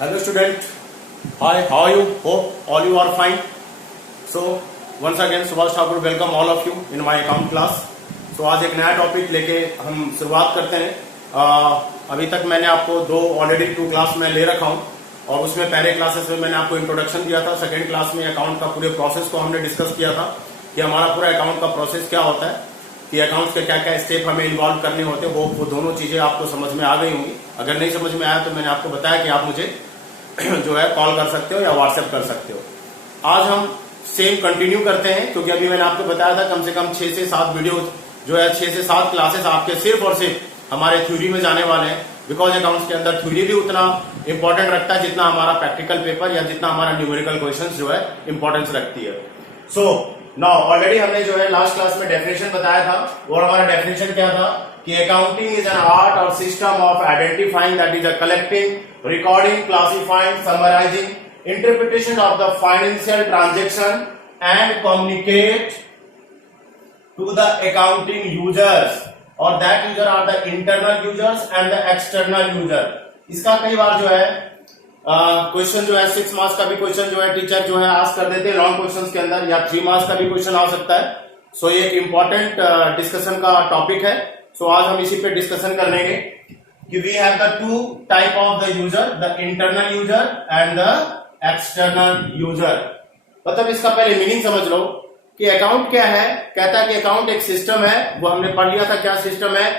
Hello student, hi, how are you? Hope all you are fine. So once again Subhash Thakur welcome all of you in my account class. So आज एक नया topic लेके हम शुरुआत करते हैं। अभी तक मैंने आपको ऑलरेडी 2 क्लास में ले रखा हूँ और उसमें पहले क्लासेस में मैंने आपको इंट्रोडक्शन दिया था। सेकेंड क्लास में अकाउंट का पूरे प्रोसेस को हमने डिस्कस किया था कि हमारा पूरा अकाउंट का प्रोसेस क्या होता है, कि अकाउंट्स के क्या क्या स्टेप हमें इन्वॉल्व करने होते हैं। वो दोनों चीजें आपको समझ में आ गई होंगी। अगर नहीं समझ में आया तो मैंने आपको बताया कि आप मुझे जो है कॉल कर सकते हो या व्हाट्सएप कर सकते हो। आज हम सेम कंटिन्यू करते हैं क्योंकि अभी मैंने आपको बताया था कम से कम 6 से 7 वीडियो जो है 6 से 7 क्लासेस आपके सिर्फ और सिर्फ हमारे थ्योरी में जाने वाले हैं। बिकॉज अकाउंट्स के अंदर थ्योरी भी उतना इंपॉर्टेंट रखता है जितना हमारा प्रैक्टिकल पेपर या जितना हमारा न्यूमेरिकल क्वेश्चंस जो है इंपॉर्टेंस रखती है। सो नाउ ऑलरेडी हमने जो है लास्ट क्लास में डेफिनेशन बताया था और हमारा डेफिनेशन क्या था कि अकाउंटिंग इज एन आर्ट और system of identifying that is a collecting, recording, classifying, summarising, interpretation of the financial transaction and communicate to the accounting users, और that user are the internal users and the external user. इसका कई बार जो है question जो है 6 marks का भी question जो है टीचर जो है आस्क कर देते हैं लॉन्ग क्वेश्चंस के अंदर, या 3 मार्क्स का भी क्वेश्चन आ सकता है। सो ये एक इंपॉर्टेंट डिस्कशन का टॉपिक है। सो आज हम इसी पे डिस्कशन कर लेंगे कि we have the 2 type of the user, the internal user and the external user. मतलब इसका पहले मीनिंग समझ लो कि अकाउंट क्या है। कहता है कि अकाउंट एक सिस्टम है, वो हमने पढ़ लिया था क्या सिस्टम है,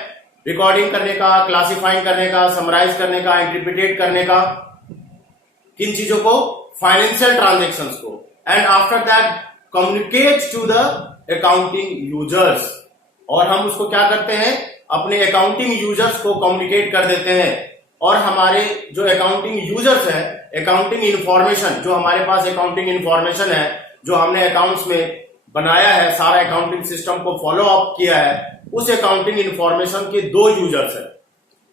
रिकॉर्डिंग करने का, क्लासिफाइंग करने का, समराइज करने का, इंटरप्रिटेट करने का, किन चीजों को, फाइनेंशियल ट्रांजेक्शंस को, and after that communicate to the accounting users. और हम उसको क्या करते हैं, अपने अकाउंटिंग यूजर्स को कम्युनिकेट कर देते हैं। और हमारे जो अकाउंटिंग यूजर्स है, अकाउंटिंग इंफॉर्मेशन, जो हमारे पास अकाउंटिंग इंफॉर्मेशन है, जो हमने अकाउंट्स में बनाया है, सारा अकाउंटिंग सिस्टम को फॉलो अप किया है, उस अकाउंटिंग इंफॉर्मेशन के 2 यूजर्स है।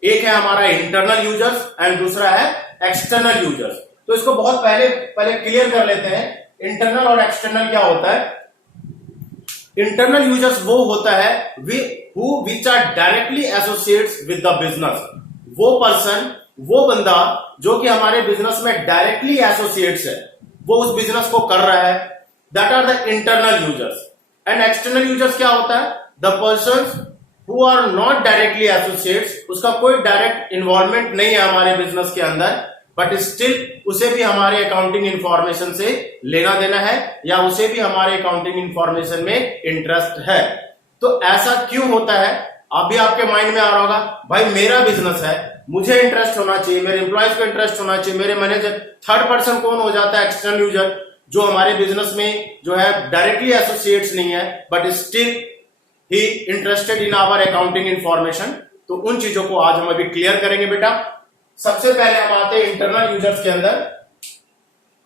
एक है हमारा इंटरनल यूजर्स एंड दूसरा है एक्सटर्नल यूजर्स। तो इसको बहुत पहले क्लियर कर लेते हैं, इंटरनल और एक्सटर्नल क्या होता है। इंटरनल यूजर्स वो होता है which are directly associates with the business. वो पर्सन, वो बंदा जो कि हमारे बिजनेस में डायरेक्टली एसोसिएट्स है, वो उस बिजनेस को कर रहा है, that are the internal users. And external users क्या होता है, the persons who are not directly associates, उसका कोई डायरेक्ट इन्वॉल्वमेंट नहीं है हमारे बिजनेस के अंदर, बट स्टिल उसे भी हमारे अकाउंटिंग इंफॉर्मेशन से लेना देना है या उसे भी हमारे अकाउंटिंग इंफॉर्मेशन में इंटरेस्ट है। तो ऐसा क्यों होता है, अभी आपके माइंड में आ रहा होगा, भाई मेरा बिजनेस है, मुझे इंटरेस्ट होना चाहिए, मेरे एम्प्लॉयज को इंटरेस्ट होना चाहिए, मेरे मैनेजर। थर्ड पर्सन कौन हो जाता है, एक्सटर्नल यूजर, जो हमारे बिजनेस में जो है डायरेक्टली एसोसिएट्स नहीं है, but still he interested in our accounting information. तो उन चीजों को आज हम अभी क्लियर करेंगे बेटा। सबसे पहले हम आते हैं इंटरनल यूजर्स के अंदर।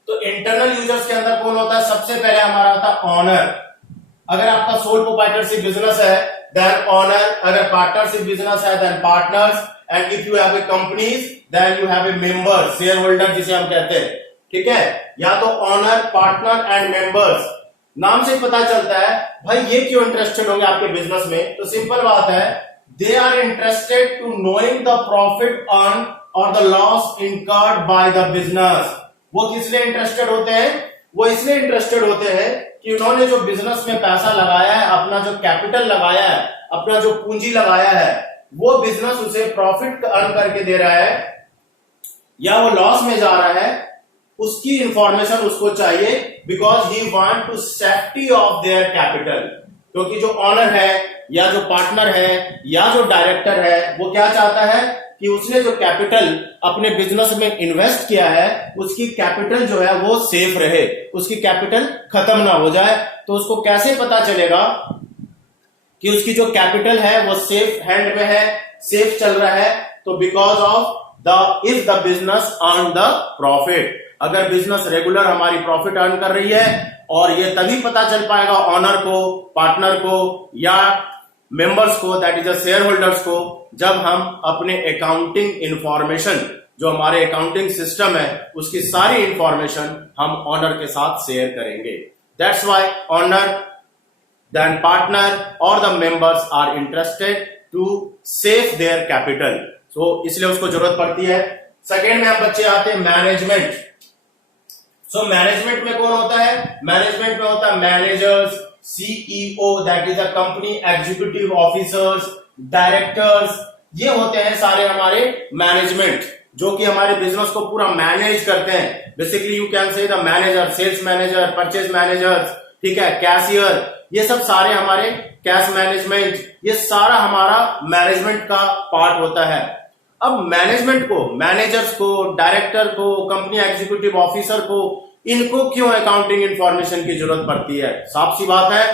तो इंटरनल यूजर्स के अंदर कौन होता है, सबसे पहले हमारा आता है ऑनर। अगर आपका सोल प्रोप्राइटरशिप बिजनेस है देन ऑनर, अगर पार्टनरशिप बिजनेस है then partners, and if you have a companies then you have a member, share holder जिसे हम कहते हैं। ठीक है, या तो ऑनर, पार्टनर एंड मेंबर्स। नाम से पता चलता है भाई ये क्यों इंटरेस्टेड होंगे आपके बिजनेस में। तो सिंपल बात है, they are interested to knowing the profit earn और the loss incurred by the business. वो किस लिए इंटरेस्टेड होते हैं, वो इसलिए इंटरेस्टेड होते हैं कि उन्होंने जो बिजनेस में पैसा लगाया है, अपना जो कैपिटल लगाया है, अपना जो पूंजी लगाया है, वो बिजनेस उसे प्रॉफिट अर्न करके दे रहा है या वो लॉस में जा रहा है, उसकी इंफॉर्मेशन उसको चाहिए, because he want to safety of their capital. क्योंकि जो ऑनर है या जो पार्टनर है या जो डायरेक्टर है, वो क्या चाहता है कि उसने जो कैपिटल अपने बिजनेस में इन्वेस्ट किया है, उसकी कैपिटल जो है वो सेफ रहे, उसकी कैपिटल खत्म ना हो जाए। तो उसको कैसे पता चलेगा कि उसकी जो कैपिटल है वो सेफ हैंड में है, सेफ चल रहा है। तो because of if the business earn the profit, अगर बिजनेस रेगुलर हमारी प्रॉफिट अर्न कर रही है, और ये तभी पता चल पाएगा ऑनर को, पार्टनर को या मेंबर्स को, that is the share holders को, जब हम अपने अकाउंटिंग इंफॉर्मेशन, जो हमारे अकाउंटिंग सिस्टम है, उसकी सारी इंफॉर्मेशन हम ऑनर के साथ शेयर करेंगे। That's why owner then partner और the members are interested to save their capital. So इसलिए उसको जरूरत पड़ती है सेकेंड में हम बच्चे आते हैं मैनेजमेंट। सो मैनेजमेंट में कौन होता है? मैनेजमेंट में होता है managers, CEO that is the company executive officers, directors, ये होते हैं सारे हमारे मैनेजमेंट, जो कि हमारे बिजनेस को पूरा मैनेज करते हैं। Basically you can say the manager, sales manager, purchase manager, ठीक है, कैशियर, ये सब सारे हमारे कैश मैनेजमेंट, ये सारा हमारा मैनेजमेंट का पार्ट होता है। अब मैनेजमेंट को, मैनेजर्स को, डायरेक्टर को, कंपनी एग्जीक्यूटिव ऑफिसर को, इनको क्यों अकाउंटिंग इंफॉर्मेशन की जरूरत पड़ती है? साफ सी बात है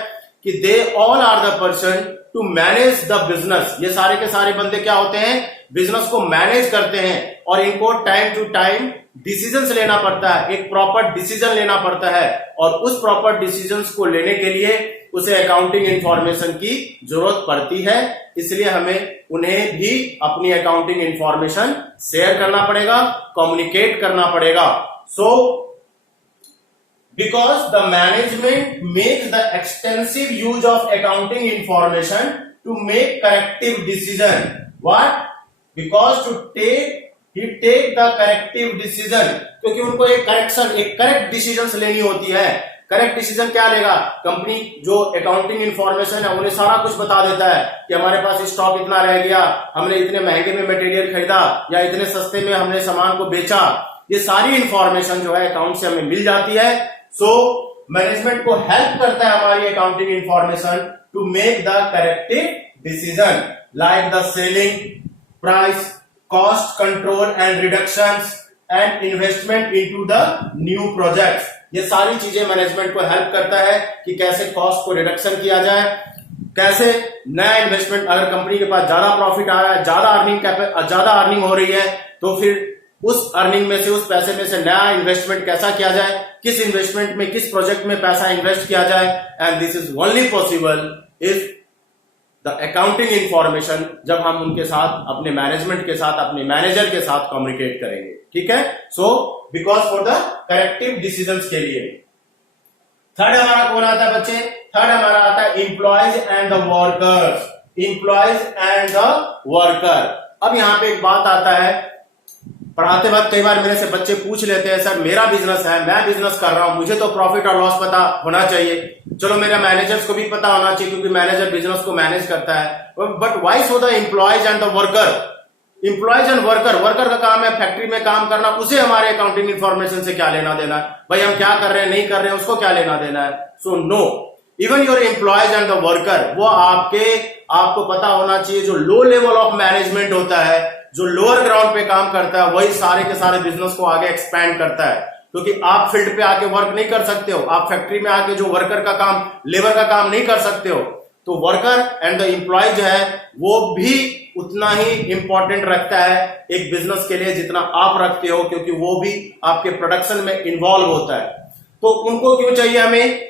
कि they all are the person to manage the business. ये सारे के सारे बंदे क्या होते हैं? बिजनेस को मैनेज करते हैं, और इनको टाइम टू टाइम डिसीजंस लेना पड़ता है, एक प्रॉपर डिसीजन लेना पड़ता है, और उस प्रॉपर डिसीजंस को लेने के लिए उसे अकाउंटिंग इंफॉर्मेशन की जरूरत पड़ती है। इसलिए हमें उन्हें भी अपनी अकाउंटिंग इंफॉर्मेशन शेयर करना पड़ेगा, कम्युनिकेट करना पड़ेगा। सो because the management makes the extensive use of accounting information to make corrective decision. What? Because he take the corrective decision, क्योंकि उनको एक करेक्ट डिसीजन लेनी होती है। करेक्ट डिसीजन क्या लेगा? कंपनी जो अकाउंटिंग इंफॉर्मेशन है उन्हें सारा कुछ बता देता है कि हमारे पास स्टॉक इतना रह गया, हमने इतने महंगे में मटेरियल खरीदा या इतने सस्ते में हमने सामान को बेचा। ये सारी इंफॉर्मेशन जो है अकाउंट से हमें मिल जाती है। सो मैनेजमेंट को हेल्प करता है हमारी accounting information to make the corrective decision like the selling price, cost control and reductions and investment into the new projects. ये सारी चीजें मैनेजमेंट को हेल्प करता है कि कैसे कॉस्ट को रिडक्शन किया जाए, कैसे नया इन्वेस्टमेंट, अगर कंपनी के पास ज्यादा प्रॉफिट आ रहा है, ज्यादा अर्निंग हो रही है, तो फिर उस अर्निंग में से, उस पैसे में से नया इन्वेस्टमेंट कैसा किया जाए, किस इन्वेस्टमेंट में, किस प्रोजेक्ट में पैसा इन्वेस्ट किया जाए। And this is only possible if the accounting information, जब हम उनके साथ, अपने मैनेजमेंट के साथ, अपने मैनेजर के साथ कम्युनिकेट करेंगे। ठीक है। So because for the corrective decisions के लिए। थर्ड हमारा कौन आता है बच्चे? थर्ड हमारा आता है employees and the workers. Employees and the worker. अब यहां पे एक बात आता है, पढ़ाते वक्त कई बार मेरे से बच्चे पूछ लेते हैं, सर मेरा बिजनेस है, मैं बिजनेस कर रहा हूं, मुझे तो प्रॉफिट और लॉस पता होना चाहिए। चलो मेरे मैनेजर्स को भी पता होना चाहिए क्योंकि मैनेजर बिजनेस को मैनेज करता है, but why so the employees and the worker? Employees and worker, worker का काम है फैक्ट्री में काम करना, उसे हमारे अकाउंटिंग इंफॉर्मेशन से क्या लेना देना है? भाई हम क्या कर रहे हैं, नहीं कर रहे हैं, उसको क्या लेना देना है? So no, even your employees and the worker, वो आपको पता होना चाहिए। जो लो लेवल ऑफ मैनेजमेंट होता है, जो लोअर ग्राउंड पे काम करता है, वही सारे के सारे बिजनेस को आगे एक्सपैंड करता है। क्योंकि आप फील्ड पे आके वर्क नहीं कर सकते हो, आप फैक्ट्री में आके जो वर्कर का काम, लेबर का काम नहीं कर सकते हो। तो वर्कर एंड द एम्प्लॉय जो है वो भी उतना ही इंपॉर्टेंट रखता है एक बिजनेस के लिए जितना आप रखते हो, क्योंकि वो भी आपके प्रोडक्शन में इन्वॉल्व होता है। तो उनको क्यों चाहिए हमें?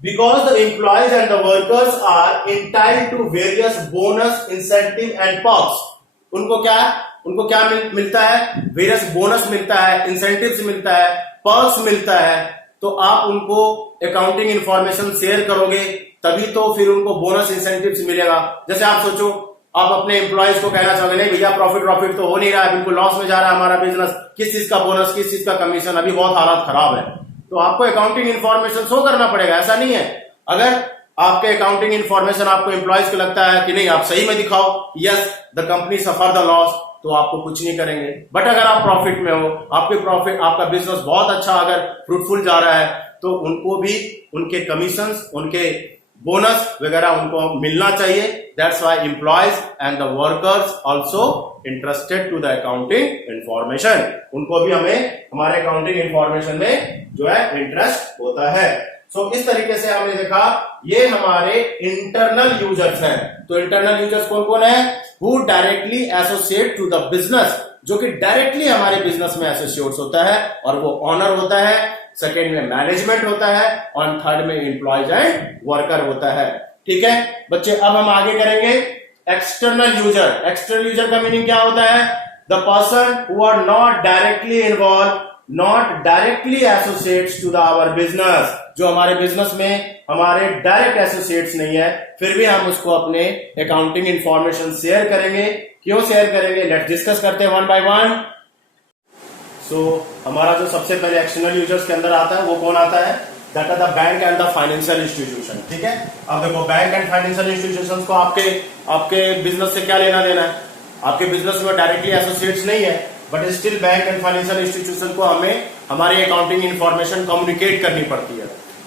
Because the employees and the workers are entitled to various bonus, incentive and perks. उनको क्या मिलता है? वेरियस बोनस मिलता है, इंसेंटिव्स मिलता है, पर्क्स मिलता है। तो आप उनको अकाउंटिंग इंफॉर्मेशन शेयर करोगे तभी तो फिर उनको बोनस इंसेंटिव्स मिलेगा। जैसे आप सोचो, आप अपने एम्प्लॉयज को कहना चाहोगे, नहीं भैया प्रॉफिट तो हो नहीं रहा है, बिल्कुल लॉस में जा रहा है हमारा बिजनेस, किस चीज का बोनस, किस चीज का कमीशन, अभी बहुत हालात खराब है। तो आपको अकाउंटिंग इंफॉर्मेशन शो करना पड़ेगा। ऐसा नहीं है, अगर आपके अकाउंटिंग इंफॉर्मेशन आपको एम्प्लॉयज को लगता है कि नहीं आप सही में दिखाओ, yes the company suffer the loss, तो आपको कुछ नहीं करेंगे। बट अगर आप प्रॉफिट में हो, आपका बिजनेस बहुत अच्छा अगर फ्रूटफुल जा रहा है, तो उनको भी उनके कमीशंस, उनके बोनस वगैरह उनको मिलना चाहिए। That's why employees and the workers also interested to the accounting information. उनको भी हमें हमारे अकाउंटिंग इंफॉर्मेशन में जो है इंटरेस्ट होता है। सो इस तरीके से हमने देखा ये हमारे इंटरनल यूजर्स हैं। तो इंटरनल यूजर्स कौन कौन है? Who directly associate to the business, जो कि डायरेक्टली हमारे बिजनेस में एसोसिएट्स होता है, और वो ऑनर होता है, सेकेंड में मैनेजमेंट होता है, और थर्ड में एम्प्लॉयज एंड वर्कर होता है। ठीक है बच्चे, अब हम आगे करेंगे एक्सटर्नल यूजर। एक्सटर्नल यूजर का मीनिंग क्या होता है? The person who are not directly involve, not directly associates to the our business, जो हमारे बिजनेस में हमारे डायरेक्ट एसोसिएट्स नहीं है, फिर भी हम उसको अपने अकाउंटिंग इंफॉर्मेशन शेयर करेंगे। क्यों शेयर करेंगे? लेट्स डिस्कस करते हैं वन बाय वन। सो हमारा जो सबसे पहले एक्सटर्नल यूजर्स के अंदर आता है वो कौन आता है? That are the bank and the financial institution. ठीक है, अब देखो बैंक एंड फाइनेंशियल इंस्टीट्यूशंस को आपके बिजनेस से क्या लेना देना है? आपके बिजनेस में डायरेक्टली एसोसिएट्स नहीं है, but still bank and financial institution को हमें हमारी अकाउंटिंग इंफॉर्मेशन कम्युनिकेट करनी पड़ती है।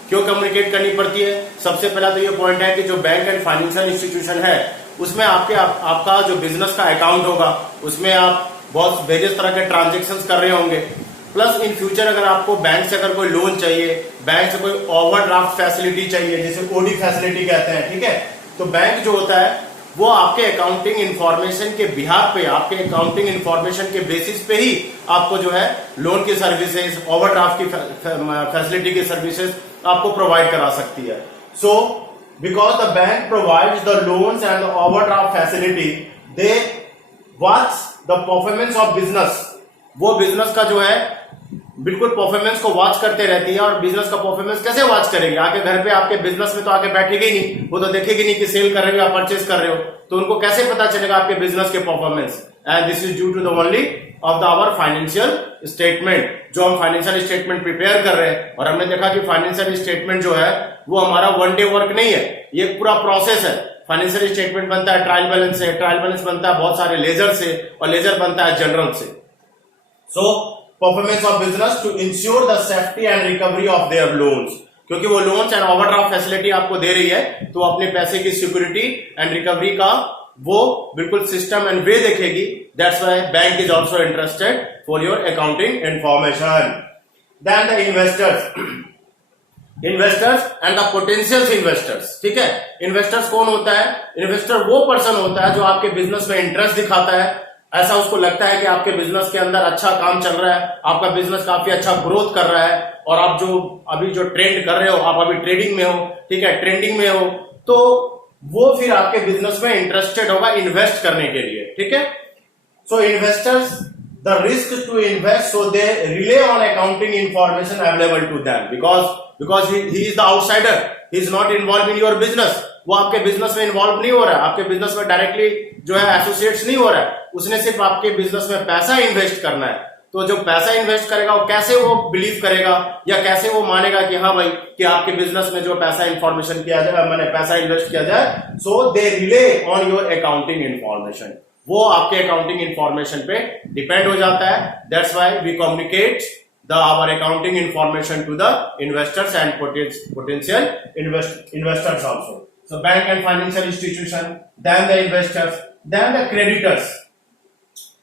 क्यों कम्युनिकेट करनी पड़ती है? सबसे पहला तो ये पॉइंट है कि जो बैंक एंड फाइनेंशियल इंस्टीट्यूशन है उसमें आपका जो बिजनेस का अकाउंट होगा उसमें आप बहुत वेरियस तरह के ट्रांजेक्शन्स कर रहे होंगे। प्लस इन फ्यूचर अगर आपको बैंक से अगर कोई लोन चाहिए, बैंक से कोई ओवरड्राफ्ट फैसिलिटी चाहिए, जिसे ओडी फैसिलिटी कहते हैं, ठीक है, तो बैंक जो होता है वो आपके अकाउंटिंग इंफॉर्मेशन के बिहार पे, आपके अकाउंटिंग इंफॉर्मेशन के बेसिस पे ही आपको जो है लोन की सर्विसेज, ओवरड्राफ्ट की फैसिलिटी की सर्विसेज आपको प्रोवाइड करा सकती है। So because the bank provides the loans and the overdraft facility, they watch the performance of business. वो बिजनेस का जो है बिल्कुल परफॉर्मेंस को वॉच करते रहती है। और बिजनेस का परफॉर्मेंस कैसे वॉच करेगी? आके घर पे आपके बिजनेस में तो आके बैठेगी नहीं, वो तो देखेगी नहीं कि सेल कर रहे हो या परचेज कर रहे हो, तो उनको कैसे पता चलेगा आपके बिजनेस के performance? And this is due to the only of the our financial statement. जो हम फाइनेंशियल स्टेटमेंट प्रिपेयर कर रहे हैं, और हमने देखा कि फाइनेंशियल स्टेटमेंट जो है वो हमारा वन डे वर्क नहीं है, ये पूरा प्रोसेस है। फाइनेंशियल स्टेटमेंट बनता है ट्रायल बैलेंस से, ट्रायल बैलेंस बनता है बहुत सारे लेजर से, और लेजर बनता है जनरल से। So performance of business to ensure the safety and recovery of their loans, क्योंकि वो लोन्स एंड ओवरड्राफ्ट फैसिलिटी आपको दे रही है, तो अपने पैसे की सिक्योरिटी एंड रिकवरी का वो बिल्कुल सिस्टम एंड वे देखेगी। That's why bank is also interested for your accounting information. Then the investors and the potential investors. ठीक है, इन्वेस्टर्स कौन होता है? इन्वेस्टर वो पर्सन होता है जो आपके बिजनेस में इंटरेस्ट दिखाता है, ऐसा उसको लगता है कि आपके बिजनेस के अंदर अच्छा काम चल रहा है, आपका बिजनेस काफी अच्छा ग्रोथ कर रहा है, और आप जो अभी जो ट्रेंड कर रहे हो, आप अभी ट्रेडिंग में हो, ठीक है, ट्रेंडिंग में हो, तो वो फिर आपके बिजनेस में इंटरेस्टेड होगा इन्वेस्ट करने के लिए। ठीक है, so investors the risk to invest, so they rely on accounting information available to them, because he is the outsider, he is not involve in your business. वो आपके बिजनेस में इन्वॉल्व नहीं हो रहा है, आपके बिजनेस में डायरेक्टली जो है एसोसिएट्स नहीं हो रहा है, उसने सिर्फ आपके बिजनेस में पैसा इन्वेस्ट करना है। तो जो पैसा इन्वेस्ट करेगा वो कैसे वो बिलीव करेगा या कैसे वो मानेगा कि हाँ भाई कि आपके बिजनेस में जो पैसा इंफॉर्मेशन किया जाए, मैंने पैसा इन्वेस्ट किया जाए, so they rely on your accounting information. वो आपके अकाउंटिंग इंफॉर्मेशन पे डिपेंड हो जाता है। That's why we communicate the our accounting information to the investors and potential investors also. So bank and financial institution, then the investors, then the creditors.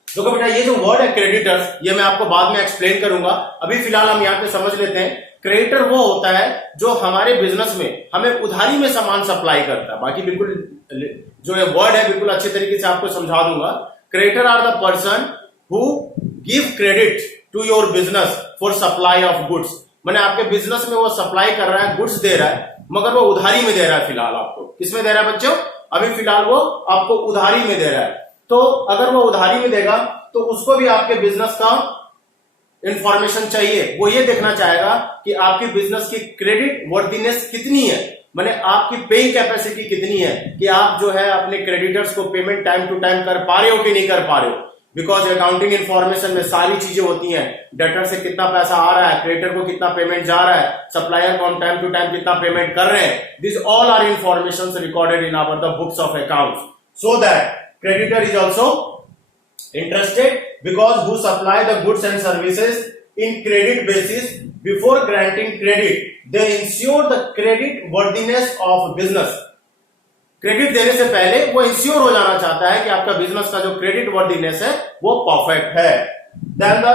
देखो बेटा, ये जो वर्ड है क्रेडिटर्स, ये मैं आपको बाद में एक्सप्लेन करूंगा, अभी फिलहाल हम यहाँ पे समझ लेते हैं। क्रेडिटर वो होता है जो हमारे बिजनेस में हमें उधारी में सामान सप्लाई करता है। बाकी बिल्कुल जो ये वर्ड है बिल्कुल अच्छे तरीके से आपको समझा दूंगा। Creditor are the person who give credit to your business for supply of goods. मैंने आपके बिजनेस में वो सप्लाई कर रहा है, गुड्स दे रहा है, मगर वो उधारी में दे रहा है। फिलहाल आपको किसमें दे रहा है बच्चों? अभी फिलहाल वो आपको उधारी में दे रहा है। तो अगर वो उधारी में देगा तो उसको भी आपके बिजनेस का इंफॉर्मेशन चाहिए। वो ये देखना चाहेगा कि आपके बिजनेस की क्रेडिट वर्दीनेस कितनी है, माने आपकी पेइंग कैपेसिटी कितनी है, कि आप जो है अपने क्रेडिटर्स को पेमेंट टाइम टू टाइम कर पा रहे हो कि नहीं कर पा रहे हो। बिकॉज अकाउंटिंग इंफॉर्मेशन में सारी चीजें होती हैं, डेटर से कितना पैसा आ रहा है, क्रेडिटर को कितना पेमेंट जा रहा है, सप्लायर को हम टाइम टू टाइम कितना पेमेंट कर रहे हैं। This all are information recorded in our the books of accounts, so that creditor is also interested because who supply the goods and services in credit basis before granting credit, they ensure the credit worthiness of business. Credit देने से पहले वो ensure हो जाना चाहता है कि आपका बिजनेस का जो क्रेडिट वर्दीनेस है वो परफेक्ट है। Then the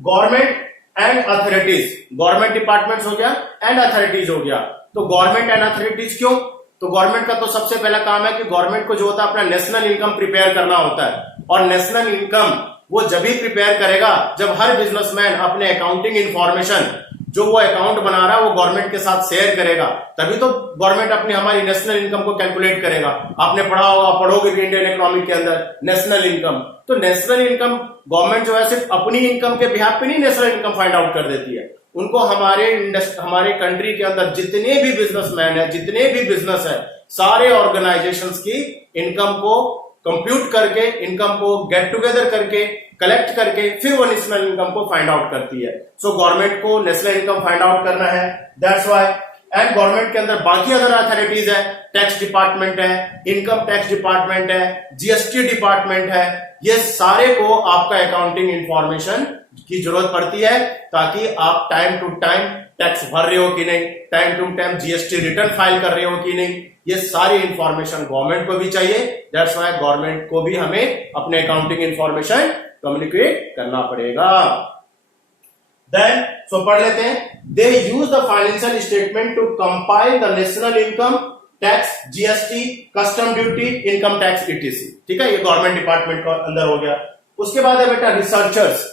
government and authorities, government departments हो गया एंड अथॉरिटीज हो गया। तो गवर्नमेंट एंड अथॉरिटीज क्यों? तो गवर्नमेंट का तो सबसे पहला काम है कि गवर्नमेंट को जो होता है अपना नेशनल इनकम प्रिपेयर करना होता है, और नेशनल इनकम वो जब भी प्रिपेयर करेगा जब हर बिजनेसमैन अपने अकाउंटिंग इंफॉर्मेशन जो वो अकाउंट बना रहा है वो गवर्नमेंट के साथ शेयर करेगा, तभी तो गवर्नमेंट अपनी हमारी नेशनल इनकम को कैलकुलेट करेगा। आपने पढ़ा होगा, पढ़ोगे भी इंडियन इकोनॉमी के अंदर नेशनल इनकम। तो नेशनल इनकम गवर्नमेंट जो है सिर्फ अपनी इनकम के बिहाफ पे नहीं नेशनल इनकम फाइंड आउट कर देती है, उनको हमारे कंट्री के अंदर जितने भी बिजनेसमैन है, जितने भी बिजनेस है, सारे ऑर्गेनाइजेशंस की इनकम को कंप्यूट करके, इनकम को गेट टुगेदर करके, कलेक्ट करके फिर वो नेशनल इनकम को फाइंड आउट करती है। सो गवर्नमेंट को नेशनल इनकम फाइंड आउट करना है, दैट्स व्हाई। एंड गवर्नमेंट के अंदर बाकी अदर अथॉरिटीज है, टैक्स डिपार्टमेंट है, इनकम टैक्स डिपार्टमेंट है, जीएसटी डिपार्टमेंट है, ये सारे को आपका अकाउंटिंग इंफॉर्मेशन की जरूरत पड़ती है ताकि आप टाइम टू टाइम टैक्स भर रहे हो कि नहीं, time to time GST return file कर रहे हो कि नहीं, ये सारी इंफॉर्मेशन गवर्नमेंट को भी चाहिए। दैट्स व्हाई गवर्नमेंट को भी हमें अपने अकाउंटिंग इंफॉर्मेशन कम्युनिकेट करना पड़ेगा। देन सो पढ़ लेते हैं। They use the financial statement to compile the national income tax, GST, custom duty, income tax, ETC. ठीक है, ये गवर्नमेंट डिपार्टमेंट का अंदर हो गया। उसके बाद है बेटा researchers.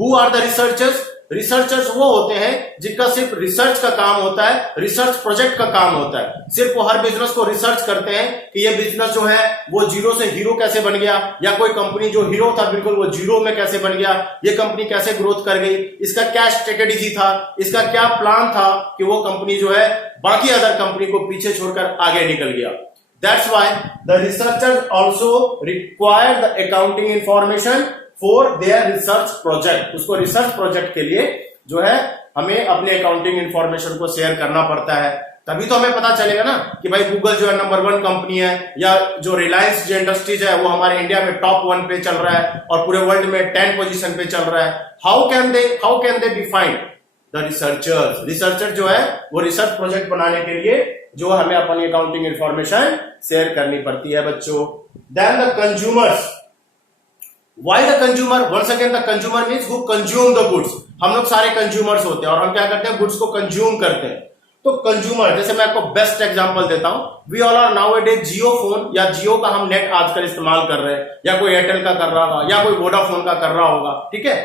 Who are the researchers? Researchers वो होते हैं जिनका सिर्फ रिसर्च का काम होता है, रिसर्च प्रोजेक्ट का काम होता है। सिर्फ वो हर बिजनेस को रिसर्च करते हैं कि ये बिजनेस जो है वो जीरो से हीरो कैसे बन गया, या कोई कंपनी जो हीरो था बिल्कुल वो जीरो में कैसे बन गया, ये कंपनी कैसे ग्रोथ कर गई, इसका क्या स्ट्रेटेजी था, इसका क्या प्लान था कि वो कंपनी जो है बाकी अदर कंपनी को पीछे छोड़कर आगे निकल गया। That's why the researchers also require the accounting information for their research project। उसको रिसर्च प्रोजेक्ट के लिए जो है हमें अपने अकाउंटिंग इंफॉर्मेशन को शेयर करना पड़ता है, तभी तो हमें पता चलेगा ना कि भाई गूगल जो है नंबर 1 कंपनी है, या जो रिलायंस जो इंडस्ट्रीज है वो हमारे इंडिया में टॉप 1 पे चल रहा है और पूरे वर्ल्ड में 10 पोजीशन पे चल रहा है। How can they define the researchers? Researcher जो है वो रिसर्च प्रोजेक्ट बनाने के लिए जो हमें अपनी अकाउंटिंग इंफॉर्मेशन शेयर करनी पड़ती है बच्चों। Then the consumers. Why the consumer? Once again the consumer means who consume the goods. हम लोग सारे कंज्यूमर्स होते हैं और हम क्या करते हैं, गुड्स को कंज्यूम करते हैं। तो कंज्यूमर, जैसे मैं आपको बेस्ट एग्जांपल देता हूं, we all are now a day Jio phone, या जियो का हम नेट आजकल इस्तेमाल कर रहे हैं, या कोई एयरटेल का कर रहा होगा, या कोई वोडाफोन का कर रहा होगा। ठीक है,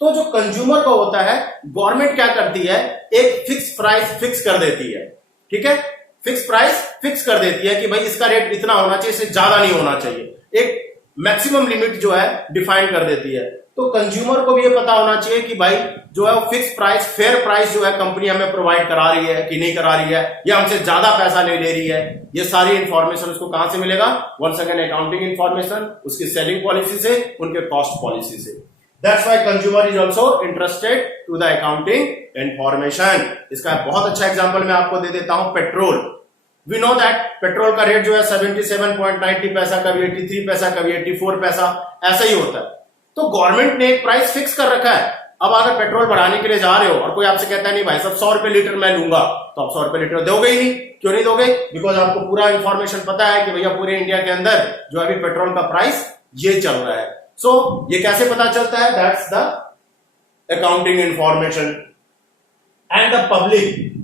तो जो कंज्यूमर का होता है, गवर्नमेंट क्या करती है, एक फिक्स प्राइस फिक्स कर देती है। ठीक है, फिक्स प्राइस फिक्स कर देती है कि भाई इसका रेट इतना होना चाहिए, इससे ज्यादा नहीं होना चाहिए, एक मैक्सिमम लिमिट जो है डिफाइन कर देती है। तो कंज्यूमर को भी ये पता होना चाहिए कि भाई जो है फिक्स प्राइस, फेयर प्राइस जो है कंपनी हमें प्रोवाइड करा रही है कि नहीं करा रही है, या हमसे ज्यादा पैसा ले रही है। ये सारी इंफॉर्मेशन उसको कहां से मिलेगा? वंस अगेन अकाउंटिंग इंफॉर्मेशन, उसकी सेलिंग पॉलिसी से, उनके कॉस्ट पॉलिसी से। That's why consumer is also interested to the accounting information. इसका बहुत अच्छा एग्जाम्पल मैं आपको दे देता हूं, petrol. We know that petrol का रेट जो है 77.90 पैसा, कभी 83 पैसा, कभी 84 पैसा, ऐसा ही होता है। तो गवर्नमेंट ने एक प्राइस फिक्स कर रखा है। अब अगर पेट्रोल बढ़ाने के लिए जा रहे हो और कोई आपसे कहता है नहीं भाई साहब 100 रुपए लीटर मैं लूंगा, तो आप 100 रुपए लीटर दोगे ही नहीं। क्यों नहीं दोगे? बिकॉज आपको पूरा इंफॉर्मेशन पता है कि भैया पूरे इंडिया के अंदर जो अभी पेट्रोल का प्राइस ये चल रहा है। सो ये कैसे पता चलता है? That's the accounting information. And the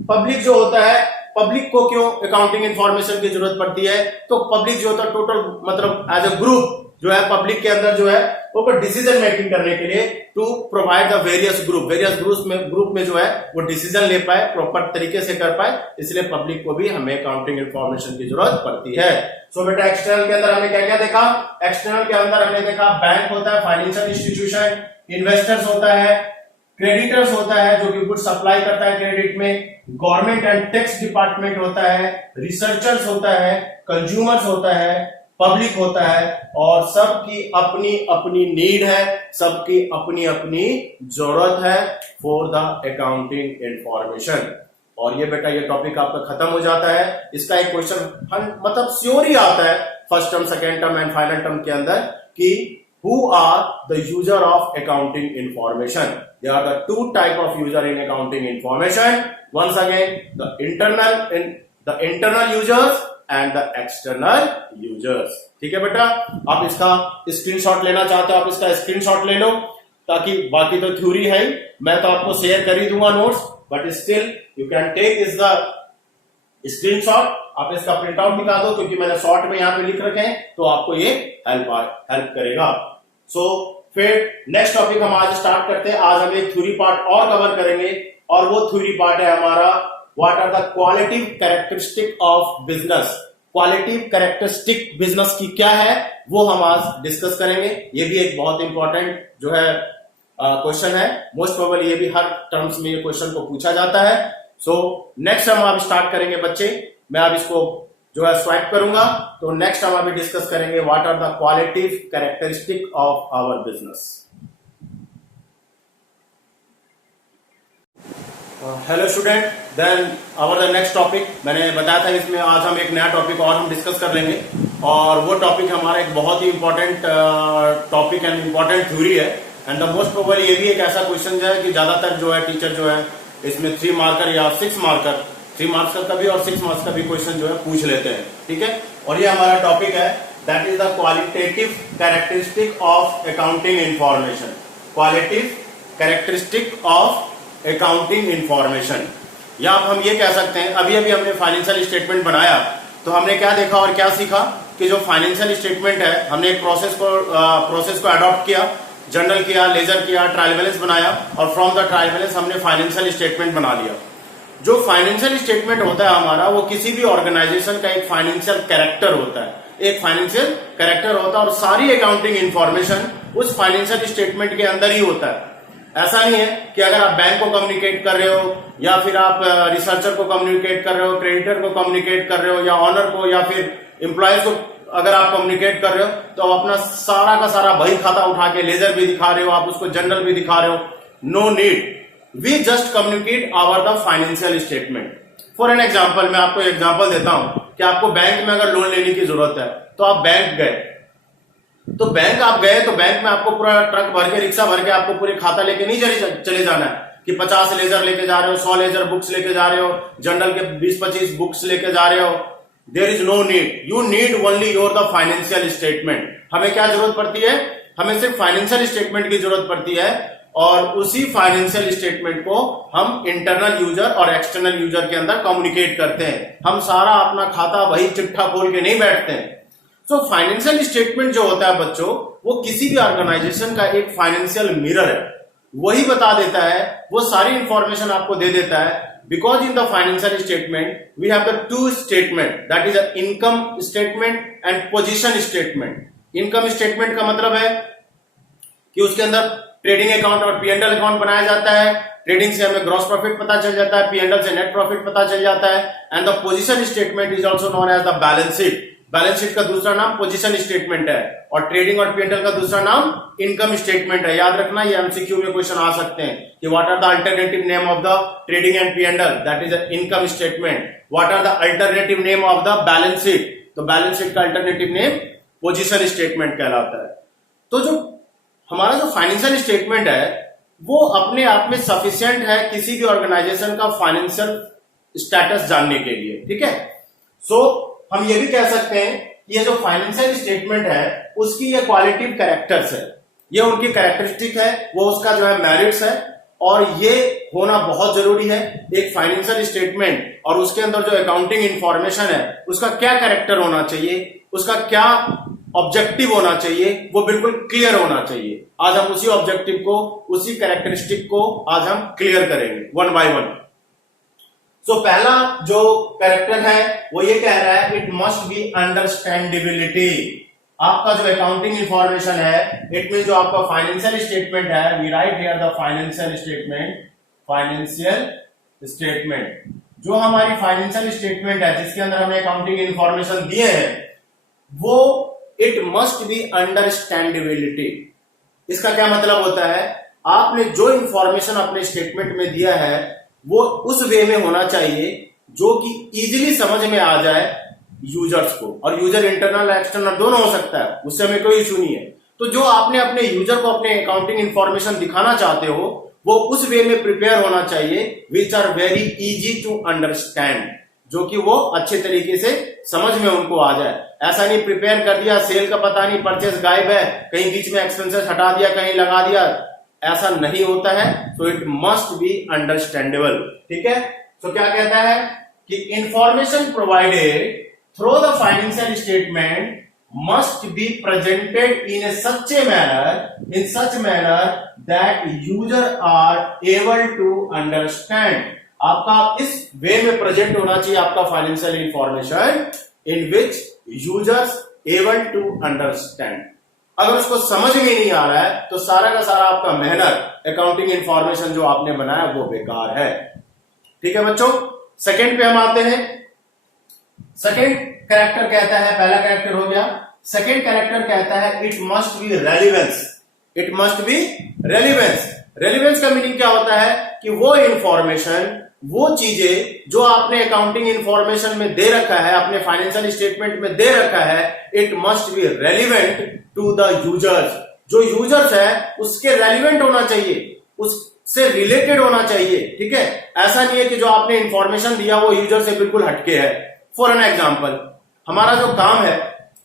public जो होता है, पब्लिक को क्यों अकाउंटिंग इंफॉर्मेशन की जरूरत पड़ती है? तो पब्लिक जो होता है टोटल, मतलब एज अ ग्रुप जो है पब्लिक के अंदर जो है वो डिसीजन मेकिंग करने के लिए, to provide the various group में जो है वो डिसीजन ले पाए, प्रॉपर तरीके से कर पाए, इसलिए पब्लिक को भी हमें अकाउंटिंग इंफॉर्मेशन की जरूरत पड़ती है। सो बेटा एक्सटर्नल के अंदर हमने क्या क्या देखा? एक्सटर्नल के अंदर हमने देखा बैंक होता है, फाइनेंशियल इंस्टीट्यूशन, इन्वेस्टर्स होता है, क्रेडिटर्स होता है जो कि गुड सप्लाई करता है क्रेडिट में, गवर्नमेंट एंड टैक्स डिपार्टमेंट होता है, रिसर्चर्स होता है, कंज्यूमर्स होता है, पब्लिक होता है, और सबकी अपनी अपनी नीड है, सबकी अपनी अपनी जरूरत है फॉर द अकाउंटिंग इंफॉर्मेशन। और ये बेटा ये टॉपिक आपका खत्म हो जाता है। इसका एक क्वेश्चन मतलब श्योर ही आता है first term, second term and final term के अंदर कि who are the user of accounting information? There are the two type of user in accounting information. Once again, the internal users and the external users. ठीक है बेटा, आप इसका screenshot लेना चाहते हो आप इसका स्क्रीनशॉट ले लो, ताकि बाकी तो थ्योरी है, मैं तो आपको शेयर कर ही दूंगा notes, but still you can take is the screenshot. आप इसका प्रिंट आउट निकाल दो, क्योंकि मैंने शॉर्ट में यहाँ पे लिख रखे हैं, तो आपको ये हेल्प करेगा। सो फिर नेक्स्ट टॉपिक हम आज स्टार्ट करते हैं। आज हम एक थ्योरी पार्ट और कवर करेंगे, और वो थ्योरी पार्ट है हमारा what are the qualitative characteristic of business. Qualitative characteristic business की क्या है वो हम आज डिस्कस करेंगे। ये भी एक बहुत इंपॉर्टेंट जो है क्वेश्चन है, मोस्ट प्रोबेबली ये भी हर टर्म्स में ये क्वेश्चन को पूछा जाता है। सो नेक्स्ट हम आप स्टार्ट करेंगे बच्चे, मैं अब इसको जो है स्वाइप करूंगा तो नेक्स्ट हम अभी डिस्कस करेंगे what are the qualitative characteristic of our business. Hello student, then our the next topic, मैंने बताया था इसमें आज हम एक नया टॉपिक और हम डिस्कस कर लेंगे और वो टॉपिक हमारा एक बहुत ही important topic and important theory है एंड द मोस्ट प्रोबेबली ये भी एक ऐसा क्वेश्चन जो है कि ज्यादातर जो है टीचर जो है इसमें 3 मार्कर या 6 मार्कर 3 मार्क्स का भी और 6 मार्क्स का भी क्वेश्चन जो है पूछ लेते हैं। ठीक है, और ये हमारा टॉपिक है that is the qualitative characteristic of accounting information. Qualitative characteristic of accounting information, या अब हम ये कह सकते हैं अभी अभी हमने फाइनेंशियल स्टेटमेंट बनाया तो हमने क्या देखा और क्या सीखा कि जो फाइनेंशियल स्टेटमेंट है हमने एक प्रोसेस को अडॉप्ट किया, जर्नल किया, लेजर किया, ट्रायल बैलेंस बनाया और फ्रॉम द ट्रायल बैलेंस हमने फाइनेंशियल स्टेटमेंट बना लिया। जो फाइनेंशियल स्टेटमेंट होता है हमारा वो किसी भी ऑर्गेनाइजेशन का एक फाइनेंशियल कैरेक्टर होता है, एक फाइनेंशियल कैरेक्टर होता है और सारी अकाउंटिंग इंफॉर्मेशन उस फाइनेंशियल स्टेटमेंट के अंदर ही होता है। ऐसा नहीं है कि अगर आप बैंक को कम्युनिकेट कर रहे हो या फिर आप रिसर्चर को कम्युनिकेट कर रहे हो, क्रेडिटर को कम्युनिकेट कर रहे हो या ऑनर को या फिर एम्प्लॉयज को अगर आप कम्युनिकेट कर रहे हो तो आप अपना सारा का सारा बही खाता उठा के लेजर भी दिखा रहे हो, आप उसको जर्नल भी दिखा रहे हो। No need, we just communicate our the financial statement. For an example, मैं आपको एग्जाम्पल देता हूं कि आपको बैंक में अगर लोन लेने की जरूरत है तो आप बैंक गए, तो बैंक आप गए तो बैंक में आपको पूरा ट्रक भर के, रिक्शा भर के आपको पूरे खाता लेके नहीं चले जाना है कि 50 लेजर लेके जा रहे हो, 100 लेजर बुक्स लेके जा रहे हो, जर्नल के 20-25 बुक्स लेके जा रहे हो। There is no need, you need only your the financial statement. हमें क्या जरूरत पड़ती है? हमें सिर्फ फाइनेंशियल स्टेटमेंट की जरूरत पड़ती है और उसी फाइनेंशियल स्टेटमेंट को हम इंटरनल यूजर और एक्सटर्नल यूजर के अंदर कम्युनिकेट करते हैं। हम सारा अपना खाता वही चिट्ठा खोल के नहीं बैठते हैं। तो फाइनेंशियल स्टेटमेंट जो होता है बच्चों, वो किसी भी ऑर्गेनाइजेशन का एक फाइनेंशियल मिरर है, वही बता देता है, वो सारी इंफॉर्मेशन आपको दे देता है। Because in the financial statement we have the 2 statement, that is a income statement and position statement. Income statement का मतलब है कि उसके अंदर ट्रेडिंग अकाउंट और P&L अकाउंट बनाया जाता है, ट्रेडिंग से हमें ग्रॉस प्रॉफिट पता चल जाता है, P&L से नेट प्रॉफिट पता चल जाता है। And the position statement is also known as the balance sheet. Balance sheet का दूसरा नाम पोजीशन स्टेटमेंट है और ट्रेडिंग और P&L का दूसरा नाम इनकम स्टेटमेंट है। याद रखना, ये एमसीक्यू में क्वेश्चन आ सकते हैं कि what are the alternative name of the trading and P&L, that is income statement. What are the alternative name of the balance sheet, तो बैलेंस शीट का अल्टरनेटिव नेम पोजीशन स्टेटमेंट कहलाता है। तो जो हमारा जो फाइनेंशियल स्टेटमेंट है वो अपने आप में सफिशिएंट है किसी भी ऑर्गेनाइजेशन का फाइनेंशियल स्टेटस जानने के लिए। ठीक है, सो हम ये भी कह सकते हैं कि ये जो फाइनेंशियल स्टेटमेंट है उसकी ये क्वालिटेटिव कैरेक्टर्स है, ये उनकी कैरेक्टरिस्टिक है, वो उसका जो है मेरिट्स है और ये होना बहुत जरूरी है। एक फाइनेंशियल स्टेटमेंट और उसके अंदर जो अकाउंटिंग इंफॉर्मेशन है उसका क्या कैरेक्टर होना चाहिए, उसका क्या ऑब्जेक्टिव होना चाहिए, वो बिल्कुल क्लियर होना चाहिए। आज हम उसी ऑब्जेक्टिव को, उसी कैरेक्टरिस्टिक को आज हम क्लियर करेंगे वन बाय वन। तो पहला जो कैरेक्टर है वो ये कह रहा है इट मस्ट बी अंडरस्टैंडेबिलिटी। आपका जो अकाउंटिंग इंफॉर्मेशन है, इट मीन जो आपका फाइनेंशियल स्टेटमेंट है, we write here the financial statement. Financial statement जो हमारी फाइनेंशियल स्टेटमेंट है जिसके अंदर हमने अकाउंटिंग इंफॉर्मेशन दिए हैं, वो इट मस्ट बी अंडरस्टैंडेबिलिटी। इसका क्या मतलब होता है? आपने जो इंफॉर्मेशन अपने स्टेटमेंट में दिया है वो उस वे में होना चाहिए जो कि इजीली समझ में आ जाए यूजर्स को, और यूजर इंटरनल एक्सटर्नल दोनों हो सकता है, उससे हमें कोई इशू नहीं है। तो जो आपने अपने यूजर को अपने अकाउंटिंग इंफॉर्मेशन दिखाना चाहते हो वो उस वे में प्रिपेयर होना चाहिए which are very easy to understand, जो कि वो अच्छे तरीके से समझ में उनको आ जाए। ऐसा नहीं प्रिपेयर कर दिया, सेल का पता नहीं, परचेस गायब है, कहीं बीच में एक्सपेंसेस हटा दिया, कहीं लगा दिया, ऐसा नहीं होता है। So it must B understandable. ठीक है, तो क्या कहता है कि information provided through the financial statement must be presented in such manner that user are able to understand। आपका इस वे में प्रेजेंट होना चाहिए आपका financial information in which users able to understand. अगर उसको समझ में नहीं आ रहा है तो सारा का सारा आपका मेहनत, अकाउंटिंग इंफॉर्मेशन जो आपने बनाया वो बेकार है। ठीक है बच्चों, सेकंड पे हम आते हैं। सेकेंड कैरेक्टर कहता है, पहला कैरेक्टर हो गया, सेकेंड कैरेक्टर कहता है it must B relevance. It must B relevance. Relevance का मीनिंग क्या होता है कि वो इंफॉर्मेशन, वो चीजें जो आपने अकाउंटिंग इंफॉर्मेशन में दे रखा है, अपने फाइनेंशियल स्टेटमेंट में दे रखा है, it must be relevant to the users. जो यूजर्स है उसके रेलिवेंट होना चाहिए, उससे रिलेटेड होना चाहिए, ठीक है। ऐसा नहीं है कि जो आपने इंफॉर्मेशन दिया वो यूजर से बिल्कुल हटके है। फॉर एन एग्जाम्पल, हमारा जो काम है,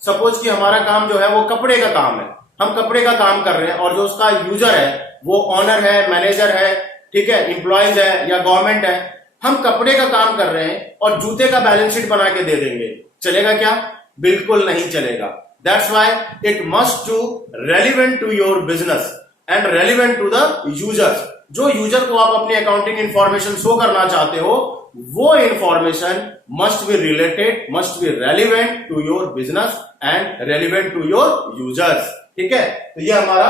सपोज कि हमारा काम जो है वो कपड़े का काम है, हम कपड़े का काम कर रहे हैं और जो उसका यूजर है वो ऑनर है, मैनेजर है, ठीक है, एम्प्लॉयज है या गवर्नमेंट है। हम कपड़े का काम कर रहे हैं और जूते का बैलेंस शीट बना के दे देंगे, चलेगा क्या? बिल्कुल नहीं चलेगा। That's why it must to relevant to your business and relevant to the users. जो यूजर को आप अपनी अकाउंटिंग इंफॉर्मेशन शो करना चाहते हो, वो information must be related, must be relevant to your business and relevant to your users, ठीक है। तो ये हमारा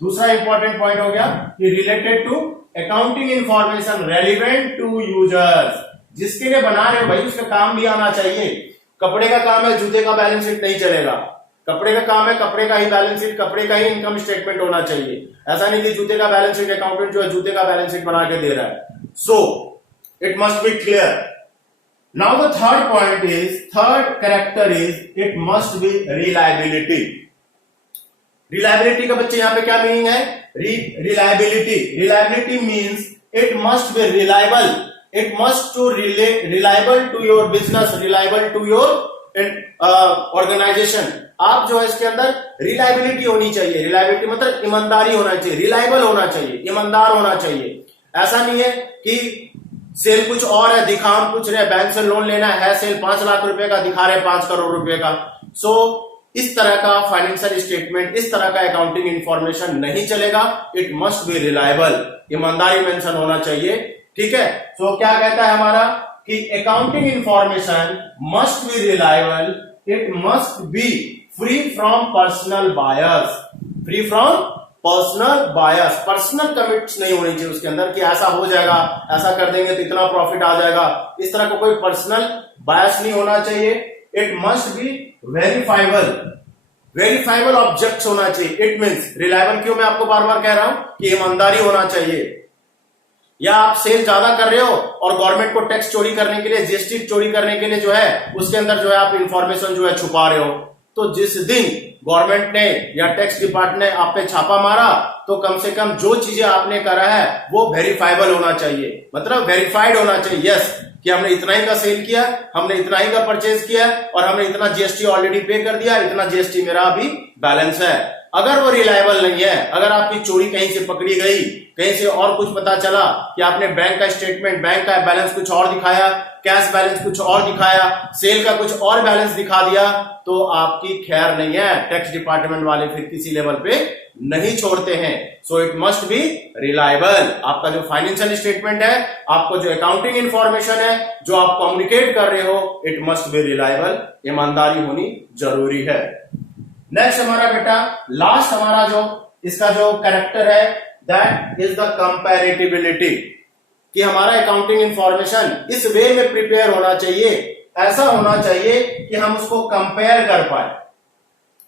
दूसरा इंपॉर्टेंट पॉइंट हो गया कि related to accounting information relevant to users. जिसके लिए बना रहे हो भाई उसका काम भी आना चाहिए। कपड़े का काम है, जूते का बैलेंस शीट नहीं चलेगा। कपड़े का काम है, कपड़े का ही बैलेंस शीट, कपड़े का ही इनकम स्टेटमेंट होना चाहिए। ऐसा नहीं कि जूते का बैलेंस शीट अकाउंटेंट जो है जूते का बैलेंस शीट बना के दे रहा है। So it must be clear. Now the third point is, third character is it must be reliability. Reliability का बच्चे यहां पे क्या मीनिंग है? Reliability. Reliability means it must be reliable, it must to reliable to your business, reliable to your organization. आप जो है इसके अंदर रिलायबिलिटी होनी चाहिए। रिलायबिलिटी मतलब ईमानदारी होना चाहिए, रिलायबल होना चाहिए, ईमानदार होना चाहिए। ऐसा नहीं है कि सेल कुछ और है, दिखा हम कुछ रहे, बैंक से लोन लेना है, सेल 5 लाख रुपए का, दिखा रहे 5 करोड़ रुपए का। सो इस तरह का फाइनेंशियल स्टेटमेंट, इस तरह का अकाउंटिंग इंफॉर्मेशन नहीं चलेगा। इट मस्ट बी रिलायबल, ईमानदारी मेंशन होना चाहिए, ठीक है। सो क्या कहता है हमारा कि accounting information must be reliable, it must B free from personal bias, free from personal bias. Personal commits नहीं होनी चाहिए उसके अंदर कि ऐसा हो जाएगा, ऐसा कर देंगे तो इतना प्रॉफिट आ जाएगा, इस तरह का कोई पर्सनल बायस नहीं होना चाहिए। It must B verifiable, verifiable objects होना चाहिए। इट मीन्स रिलायबल क्यों मैं आपको बार बार कह रहा हूं कि ईमानदारी होना चाहिए। या आप सेल ज्यादा कर रहे हो और गवर्नमेंट को टैक्स चोरी करने के लिए, जीएसटी चोरी करने के लिए जो है उसके अंदर जो है आप इंफॉर्मेशन जो है छुपा रहे हो, तो जिस दिन गवर्नमेंट ने या टैक्स डिपार्टमेंट ने आप पे छापा मारा तो कम से कम जो चीजें आपने करा है वो वेरीफाइबल होना चाहिए, मतलब वेरीफाइड होना चाहिए। यस, कि हमने इतना ही का सेल किया, हमने इतना ही का परचेज किया और हमने इतना जीएसटी ऑलरेडी पे कर दिया, इतना जीएसटी मेरा अभी बैलेंस है। अगर वो रिलायबल नहीं है, अगर आपकी चोरी कहीं से पकड़ी गई, कहीं से और कुछ पता चला कि आपने बैंक का स्टेटमेंट, बैंक का बैलेंस कुछ और दिखाया, कैश बैलेंस कुछ और दिखाया, सेल का कुछ और बैलेंस दिखा दिया, तो आपकी खैर नहीं है। टैक्स डिपार्टमेंट वाले फिर किसी लेवल पे नहीं छोड़ते हैं। सो इट मस्ट बी रिलायबल। आपका जो फाइनेंशियल स्टेटमेंट है, आपको जो अकाउंटिंग इंफॉर्मेशन है, जो आप कम्युनिकेट कर रहे हो, इट मस्ट बी रिलायबल, ईमानदारी होनी जरूरी है। नेक्स्ट हमारा बेटा लास्ट हमारा जो इसका जो कैरेक्टर है, दैट इज द कंपैरेटिबिलिटी, कि हमारा अकाउंटिंग इंफॉर्मेशन इस वे में प्रिपेयर होना चाहिए, ऐसा होना चाहिए कि हम उसको कंपेयर कर पाए।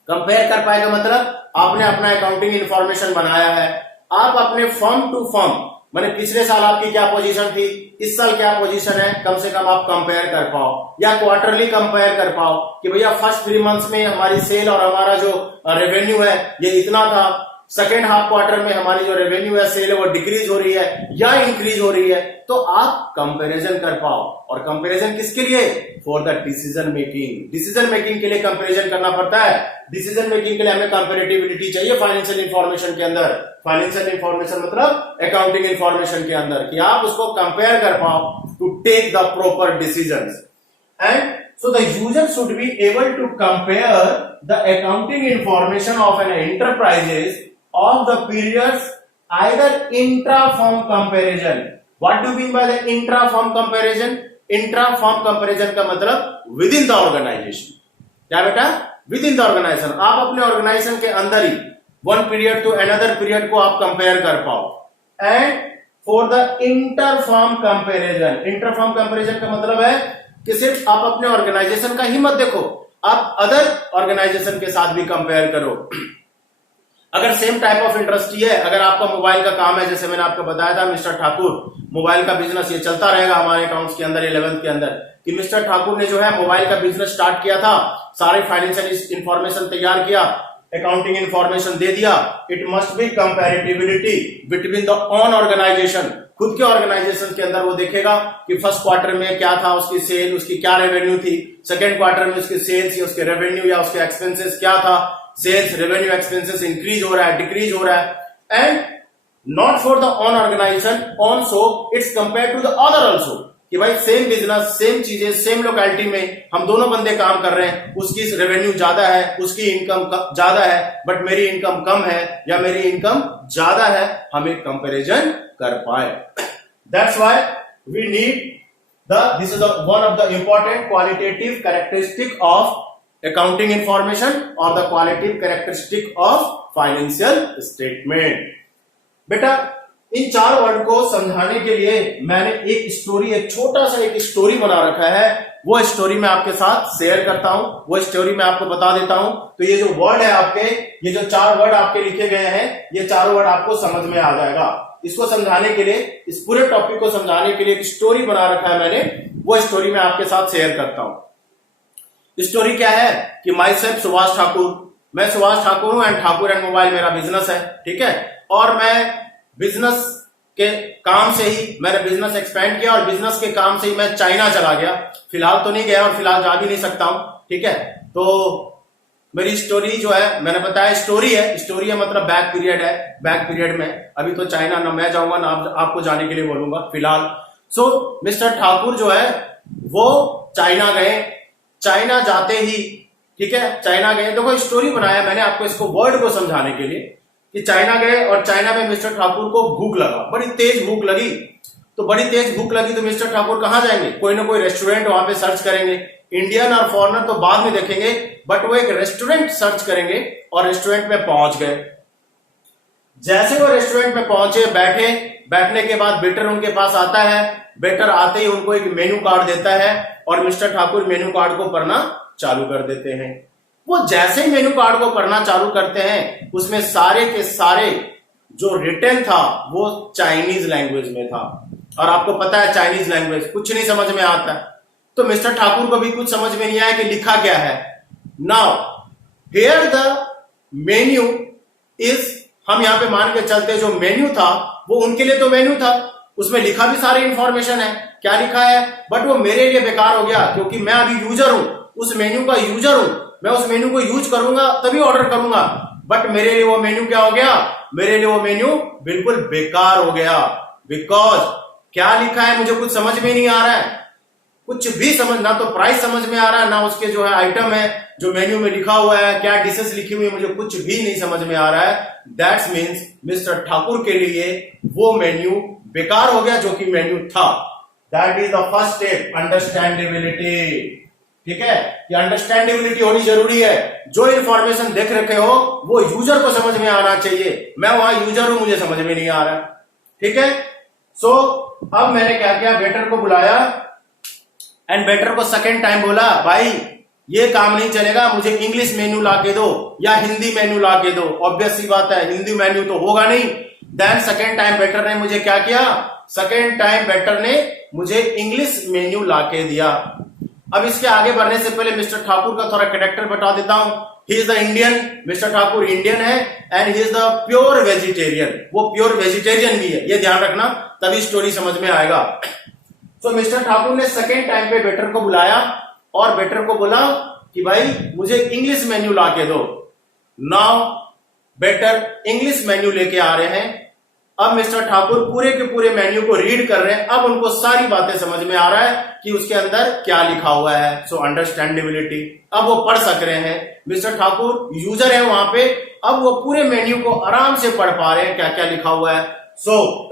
कंपेयर कर पाए का मतलब आपने अपना अकाउंटिंग इंफॉर्मेशन बनाया है, आप अपने फर्म टू फर्म, माने पिछले साल आपकी क्या पोजीशन थी, इस साल क्या पोजीशन है, कम से कम आप कंपेयर कर पाओ, या क्वार्टरली कंपेयर कर पाओ कि भैया फर्स्ट 3 मंथ्स में हमारी सेल और हमारा जो रेवेन्यू है ये इतना था, सेकेंड हाफ क्वार्टर में हमारी जो रेवेन्यू है, सेल है, वो डिक्रीज हो रही है या इंक्रीज हो रही है, तो आप कंपैरिजन कर पाओ। और कंपैरिजन किसके लिए? For the decision making. Decision making के लिए कंपैरिजन करना पड़ता है। डिसीजन मेकिंग के लिए हमें कंपैरेटिबिलिटी चाहिए फाइनेंशियल इंफॉर्मेशन के अंदर। फाइनेंशियल इंफॉर्मेशन मतलब अकाउंटिंग इंफॉर्मेशन के अंदर, कि आप उसको कंपेयर कर पाओ to take the proper decisions. And so the user should be able to compare the accounting information of an enterprises of the periods either intra-firm comparison. What do you mean by the intra-firm comparison? Intra-firm comparison का मतलब within the organization. क्या बेटा? Within the organization. आप अपने organization के अंदर ही one period to another period को आप compare कर पाओ. And for the inter-firm comparison. Inter-firm comparison का मतलब है कि सिर्फ आप अपने ऑर्गेनाइजेशन का ही मत देखो, आप अदर ऑर्गेनाइजेशन के साथ भी कंपेयर करो। अगर सेम टाइप ऑफ इंडस्ट्री है, अगर आपका मोबाइल का काम है, जैसे मैंने आपको बताया था मिस्टर ठाकुर मोबाइल का बिजनेस, ये चलता रहेगा हमारे अकाउंट्स के अंदर 11th के अंदर, कि मिस्टर ठाकुर ने जो है मोबाइल का बिजनेस स्टार्ट किया था, सारे फाइनेंशियल इंफॉर्मेशन तैयार किया, अकाउंटिंग इंफॉर्मेशन दे दिया। It must be comparability between the on organisation, खुद के ऑर्गेनाइजेशन के अंदर वो देखेगा कि फर्स्ट क्वार्टर में क्या था उसकी सेल, उसकी क्या रेवेन्यू थी, सेकेंड क्वार्टर में उसकी सेल्स या उसके रेवेन्यू या उसके एक्सपेंसेस क्या था, सेल्स रेवेन्यू एक्सपेंसेस इंक्रीज हो रहा है डिक्रीज हो रहा है, and not for the on organization also it's compare to the other also, कि भाई सेम बिजनेस सेम चीजें सेम लोकेलिटी में हम दोनों बंदे काम कर रहे हैं, उसकी रेवेन्यू ज्यादा है, उसकी इनकम ज्यादा है, बट मेरी इनकम कम है या मेरी इनकम ज्यादा है, हम एक कंपैरिजन कर पाए। That's why we need this is one of the important qualitative characteristic of accounting information और the qualitative characteristic of financial statement. बेटा इन 4 वर्ड को समझाने के लिए मैंने एक स्टोरी, एक छोटा सा एक स्टोरी बना रखा है, वो स्टोरी मैं आपके साथ शेयर करता हूं, वो स्टोरी मैं आपको बता देता हूं। तो ये जो वर्ड है आपके, ये जो 4 वर्ड आपके लिखे गए हैं, ये 4 वर्ड आपको समझ में आ जाएगा। इसको समझाने के लिए, इस पूरे टॉपिक को समझाने के लिए एक स्टोरी बना रखा है मैंने, वो स्टोरी मैं आपके साथ शेयर करता हूं। स्टोरी क्या है कि माई सेल्फ सुभाष ठाकुर, मैं सुभाष ठाकुर हूं एंड ठाकुर एंड मोबाइल मेरा बिजनेस है, ठीक है। और मैं बिजनेस के काम से ही मैंने बिजनेस एक्सपेंड किया और बिजनेस के काम से ही मैं चाइना चला गया। फिलहाल तो नहीं गया और फिलहाल जा भी नहीं सकता हूं, ठीक है। तो मेरी स्टोरी जो है, मैंने बताया स्टोरी है मतलब बैक पीरियड है, बैक पीरियड में अभी तो चाइना ना मैं जाऊंगा ना आपको जाने के लिए बोलूंगा फिलहाल। सो मिस्टर ठाकुर जो है वो चाइना गए, चाइना जाते ही, ठीक है, चाइना गए। देखो स्टोरी बनाया मैंने आपको इसको वर्ड को समझाने के लिए कि चाइना गए और चाइना में मिस्टर ठाकुर को भूख लगा, बड़ी तेज भूख लगी। तो बड़ी तेज भूख लगी तो मिस्टर ठाकुर कहां जाएंगे, कोई ना कोई रेस्टोरेंट वहां पे सर्च करेंगे। इंडियन और फॉरेनर तो बाद में देखेंगे, बट वो एक रेस्टोरेंट सर्च करेंगे और रेस्टोरेंट में पहुंच गए। जैसे वो रेस्टोरेंट में पहुंचे, बैठे, बैठने के बाद वेटर उनके पास आता है। वेटर आते ही उनको एक मेन्यू कार्ड देता है और मिस्टर ठाकुर मेन्यू कार्ड को पढ़ना चालू कर देते हैं। वो जैसे ही मेन्यू कार्ड को पढ़ना चालू करते हैं, उसमें सारे के सारे जो रिटन था वो चाइनीज लैंग्वेज में था। और आपको पता है चाइनीज लैंग्वेज कुछ नहीं समझ में आता, तो मिस्टर ठाकुर को भी कुछ समझ में नहीं आया कि लिखा क्या है। Now here the menu is, हम यहां पे मान के चलते जो मेन्यू था वो उनके लिए तो मेन्यू था, उसमें लिखा भी सारी इंफॉर्मेशन है, क्या लिखा है, बट वो मेरे लिए बेकार हो गया क्योंकि मैं अभी यूजर हूं, उस मेन्यू का यूजर हूं। मैं उस मेन्यू को यूज करूंगा तभी ऑर्डर करूंगा, बट मेरे लिए वो मेन्यू क्या हो गया, मेरे लिए वो मेन्यू बिल्कुल बेकार हो गया। बिकॉज क्या लिखा है मुझे कुछ समझ में नहीं आ रहा है, कुछ भी समझ, ना तो प्राइस समझ में आ रहा है, ना उसके जो है आइटम है जो मेन्यू में लिखा हुआ है, क्या डिशेस लिखी हुई है, मुझे कुछ भी नहीं समझ में आ रहा है। दैट्स मीन्स मिस्टर ठाकुर के लिए वो मेन्यू बेकार हो गया जो कि मेन्यू था। That is the first step, understandability. ठीक है, ये अंडरस्टैंडेबिलिटी होनी जरूरी है। जो इंफॉर्मेशन देख रखे हो वो यूजर को समझ में आना चाहिए। मैं वहां यूजर हूं, मुझे समझ में नहीं आ रहा, ठीक है। सो अब मैंने क्या किया, वेटर को बुलाया एंड वेटर को सेकेंड टाइम बोला, भाई ये काम नहीं चलेगा, मुझे इंग्लिश मेन्यू ला के दो या हिंदी मेन्यू ला के दो। ऑब्वियस सी बात है, हिंदी मेन्यू तो होगा नहीं। देन सेकेंड टाइम वेटर ने मुझे क्या किया, सेकेंड टाइम वेटर ने मुझे इंग्लिश मेन्यू ला के दिया। अब इसके आगे बढ़ने से पहले मिस्टर ठाकुर का थोड़ा कैरेक्टर बता देता हूं। He is the Indian, mister Thakur Indian है and he is the pure vegetarian. वो प्योर वेजिटेरियन भी है, ये ध्यान रखना, तभी स्टोरी समझ में आएगा। तो मिस्टर ठाकुर ने सेकेंड टाइम पे वेटर को बुलाया और वेटर को बोला कि भाई मुझे इंग्लिश मेन्यू ला के दो। नाउ वेटर इंग्लिश मेन्यू लेके आ रहे हैं। अब मिस्टर ठाकुर पूरे के पूरे मेन्यू को रीड कर रहे हैं। अब उनको सारी बातें समझ में आ रहा है कि उसके अंदर क्या लिखा हुआ है। सो अंडरस्टैंडेबिलिटी, अब वो पढ़ सक रहे हैं। मिस्टर ठाकुर यूजर है वहां पे, अब वो पूरे मेन्यू को आराम से पढ़ पा रहे हैं क्या क्या लिखा हुआ है। सो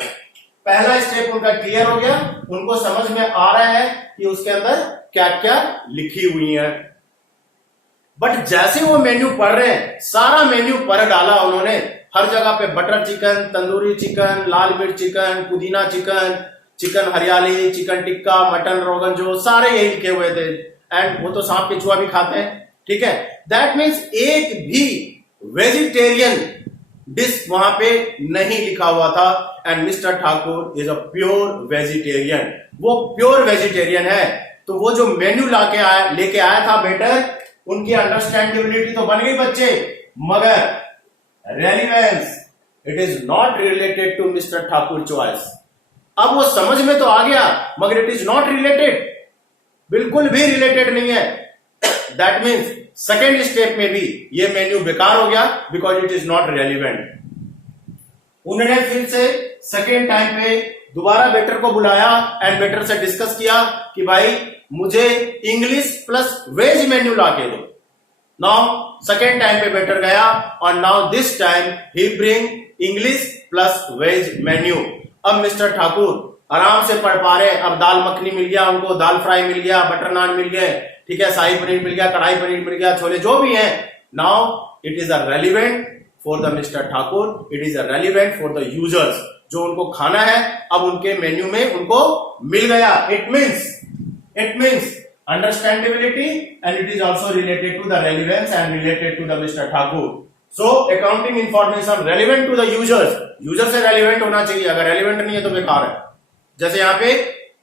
पहला स्टेप उनका क्लियर हो गया, उनको समझ में आ रहा है कि उसके अंदर क्या क्या लिखी हुई है। बट जैसे वो मेन्यू पढ़ रहे हैं, सारा मेन्यू पढ़ डाला उन्होंने। हर जगह पे बटर चिकन, तंदूरी चिकन, लाल मिर्च चिकन, पुदीना चिकन, चिकन हरियाली, चिकन टिक्का, मटन रोगन जो, सारे यही लिखे हुए थे। एंड वो तो सांप केचुआ भी खाते हैं, ठीक है। दैट मीन्स एक भी वेजिटेरियन डिश वहां पे नहीं लिखा हुआ था। And mister Thakur is a pure vegetarian, वो प्योर वेजिटेरियन है। तो वो जो मेन्यू लेके आया था बेटर, उनकी अंडरस्टैंडेबिलिटी तो बन गई बच्चे, मगर relevance it is not related to mister Thakur choice. अब वो समझ में तो आ गया, मगर इट इज नॉट रिलेटेड, बिल्कुल भी रिलेटेड नहीं है। दैट मीन्स सेकेंड स्टेप में भी ये मेन्यू बेकार हो गया, because it is not relevant. उन्होंने फिर से सेकेंड टाइम पे दोबारा बेटर को बुलाया एंड बेटर से डिस्कस किया कि भाई मुझे इंग्लिश प्लस वेज मेन्यू ला के दो। नाउ सेकेंड टाइम पे बेटर गया और now this time he bring English plus veg menu. अब मिस्टर ठाकुर आराम से पढ़ पा रहे, अब दाल मखनी मिल गया उनको, दाल फ्राई मिल गया, बटर नान मिल गए, ठीक है, शाही पनीर मिल गया, कढ़ाई पनीर मिल गया, छोले जो भी है। Now it is a relevant for the mister Thakur, it is a relevant for the users, जो उनको खाना है अब उनके मेन्यू में उनको मिल गया। It means understandability and it is also related to the relevance and related to the mister Thakur. So accounting information relevant to the users, user से रेलिवेंट होना चाहिए, अगर रेलिवेंट नहीं है तो बेकार है। जैसे यहाँ पे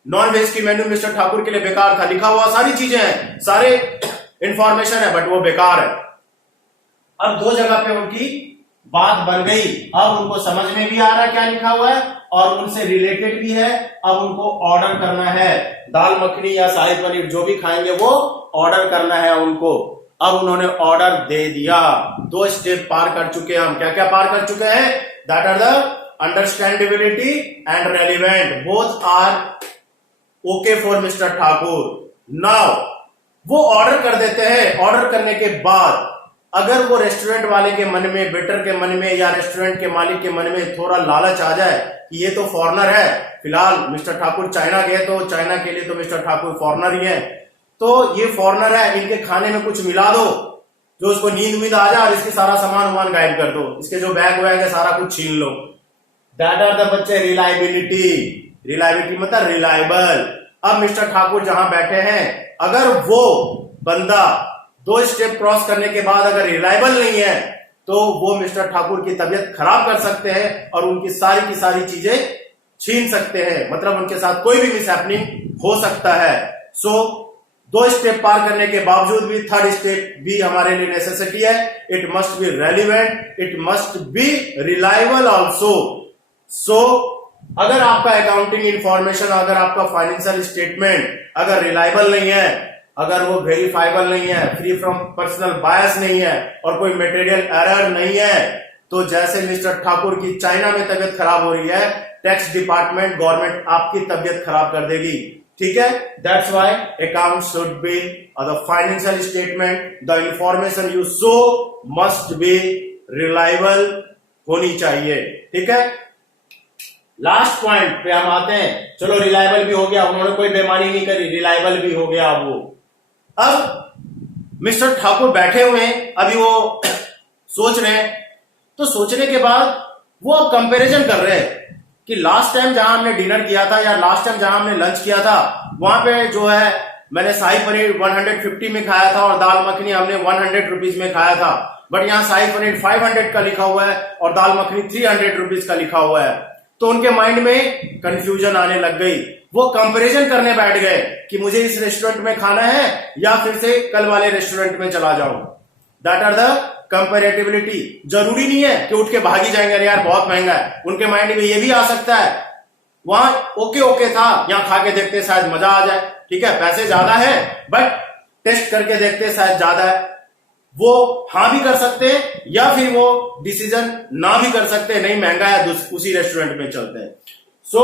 नॉन वेज की मेन्यू मिस्टर ठाकुर के लिए बेकार था, लिखा हुआ सारी चीजें हैं, सारे इंफॉर्मेशन है, बट वो बेकार है। अब दो जगह पे उनकी बात बन गई, अब उनको समझ में भी आ रहा है क्या लिखा हुआ है और उनसे रिलेटेड भी है। अब उनको ऑर्डर करना है, दाल मखनी या शाही पनीर जो भी खाएंगे वो ऑर्डर करना है उनको। अब उन्होंने ऑर्डर दे दिया, दो स्टेप पार कर चुके हैं हम। क्या क्या पार कर चुके हैं? That are the understandability and relevant, both are okay for mister Thakur. Now वो ऑर्डर कर देते हैं, ऑर्डर करने के बाद अगर वो रेस्टोरेंट वाले के मन में, वेटर के मन में या रेस्टोरेंट के मालिक के मन में थोड़ा लालच आ जाए कि ये तो फॉरेनर है, फिलहाल मिस्टर ठाकुर चाइना गए तो चाइना के लिए तो मिस्टर ठाकुर फॉरेनर ही है, तो ये फॉरेनर है, इनके खाने में कुछ मिला दो जो उसको नींद आ जाए और इसके सारा सामान वामान गायब कर दो, इसके जो बैग वैग है सारा कुछ छीन लो। दैट आर द बच्चे रिलायबिलिटी, रिलायबिलिटी मतलब रिलायबल। अब मिस्टर ठाकुर जहां बैठे हैं, अगर वो बंदा दो स्टेप क्रॉस करने के बाद अगर रिलायबल नहीं है तो वो मिस्टर ठाकुर की तबीयत खराब कर सकते हैं और उनकी सारी की सारी चीजें छीन सकते हैं, मतलब उनके साथ कोई भी मिसहैपनिंग हो सकता है। सो दो स्टेप पार करने के बावजूद भी थर्ड स्टेप भी हमारे लिए नेसेसिटी है। It must be relevant, it must be reliable also. So अगर आपका अकाउंटिंग इंफॉर्मेशन, अगर आपका फाइनेंशियल स्टेटमेंट अगर रिलायबल नहीं है, अगर वो वेरीफाइबल नहीं है, फ्री फ्रॉम पर्सनल बायस नहीं है और कोई मटेरियल एरर नहीं है, तो जैसे मिस्टर ठाकुर की चाइना में तबियत खराब हो रही है, टैक्स डिपार्टमेंट, गवर्नमेंट आपकी तबियत खराब कर देगी। ठीक है, that's why account should be the financial statement, the information you show must be reliable होनी चाहिए। ठीक है, लास्ट पॉइंट पे हम आते हैं। चलो रिलायबल भी हो गया, उन्होंने कोई बेईमानी नहीं करी, रिलायबल भी हो गया वो। अब मिस्टर ठाकुर बैठे हुए हैं, अभी वो सोच रहे हैं, तो सोचने के बाद वो अब कंपैरिजन कर रहे हैं कि लास्ट टाइम जहां हमने डिनर किया था या लास्ट टाइम जहां हमने लंच किया था, वहां पे जो है मैंने शाही पनीर 150 में खाया था और दाल मखनी हमने 100 रुपीज में खाया था, बट यहाँ शाही पनीर 500 का लिखा हुआ है और दाल मखनी 300 रुपीज का लिखा हुआ है। तो उनके माइंड में कंफ्यूजन आने लग गई, वो कंपैरिजन करने बैठ गए कि मुझे इस रेस्टोरेंट में खाना है या फिर से कल वाले रेस्टोरेंट में चला जाऊं। That are the compatibility. जरूरी नहीं है कि उठ के भागी जाएंगे, अरे यार बहुत महंगा है, उनके माइंड में ये भी आ सकता है वहां ओके था, यहां खा के देखते शायद मजा आ जाए, ठीक है, पैसे ज्यादा है बट टेस्ट करके देखते शायद ज्यादा है। वो हाँ भी कर सकते हैं या फिर वो डिसीजन ना भी कर सकते हैं, नहीं महंगा है उसी रेस्टोरेंट में चलते हैं। सो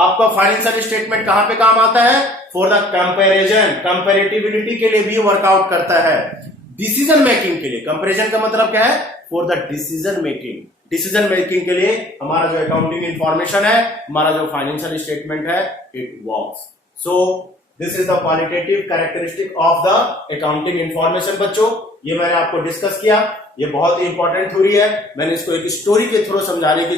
आपका फाइनेंशियल स्टेटमेंट कहां पे काम आता है? फॉर द कंपैरिजन, कंपैरेटिबिलिटी के लिए भी वर्कआउट करता है। डिसीजन मेकिंग के लिए, कंपैरिजन का मतलब क्या है? For the decision making. Decision making के लिए हमारा जो अकाउंटिंग इंफॉर्मेशन है, हमारा जो फाइनेंशियल स्टेटमेंट है, it works. So this is the qualitative characteristic of the accounting information. बच्चों, ये मैंने आपको डिस्कस किया, ये बहुत ही इंपॉर्टेंट थ्योरी है, मैंने इसको एक स्टोरी के थ्रू समझाने की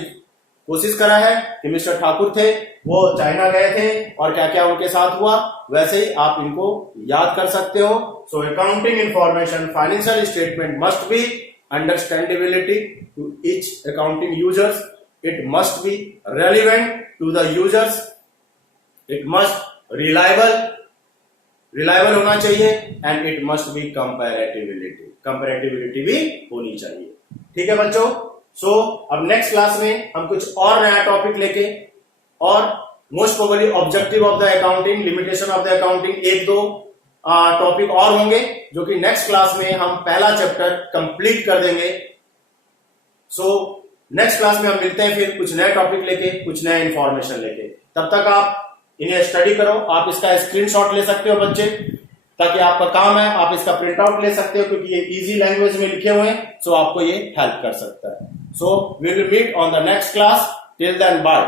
कोशिश करा है कि मिस्टर ठाकुर थे वो चाइना गए थे और क्या क्या उनके साथ हुआ, वैसे ही आप इनको याद कर सकते हो। So accounting information, financial statement must be understandability to each accounting users, it must be relevant to the users, it must reliable होना चाहिए and it must be comparativity भी होनी चाहिए। ठीक है बच्चों। सो अब नेक्स्ट क्लास में हम कुछ और नया टॉपिक लेके और most probably objective of the accounting, limitation of the accounting, एक दो टॉपिक और होंगे जो कि नेक्स्ट क्लास में हम पहला चैप्टर कंप्लीट कर देंगे। सो नेक्स्ट क्लास में हम मिलते हैं फिर कुछ नए टॉपिक लेके, कुछ नए इंफॉर्मेशन लेके। तब तक आप इन्हें स्टडी करो। आप इसका स्क्रीनशॉट ले सकते हो बच्चे, ताकि आपका काम है, आप इसका प्रिंट आउट ले सकते हो क्योंकि ये इजी लैंग्वेज में लिखे हुए हैं। सो आपको ये हेल्प कर सकता है। So we will meet on the next class. Till then bye.